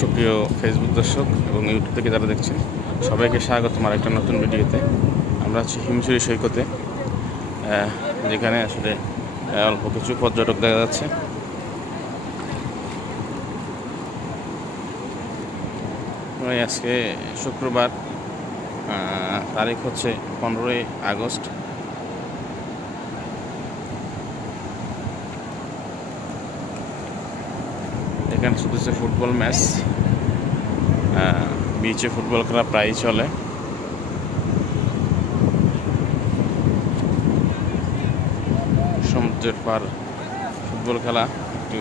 সুপ্রিয় ফেসবুক দর্শক এবং ইউটিউব থেকে যারা দেখছেন, সবাইকে স্বাগত আমার একটা নতুন ভিডিওতে। আমরা আছি হিমছড়ি সৈকতে যেখানে আসলে অল্প কিছু পর্যটক দেখা যাচ্ছে। আজকে শুক্রবার তারিখ হচ্ছে পনেরোই আগস্ট। এখানে শুধু ফুটবল ম্যাচ। বিচে ফুটবল খেলা প্রায়ই চলে। সমুদ্রের পার ফুটবল খেলা একটু